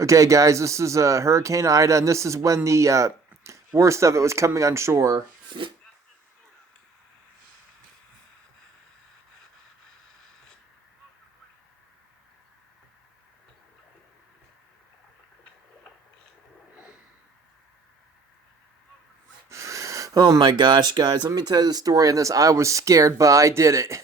Okay, guys, this is Hurricane Ida, and this is when the worst of it was coming on shore. Oh my gosh, guys, let me tell you the story on this. I was scared, but I did it.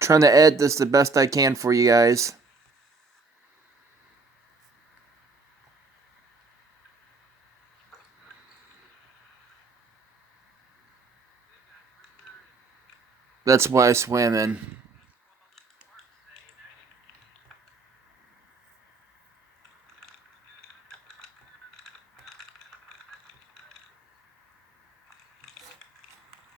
Trying to edit this the best I can for you guys. That's why I swam in.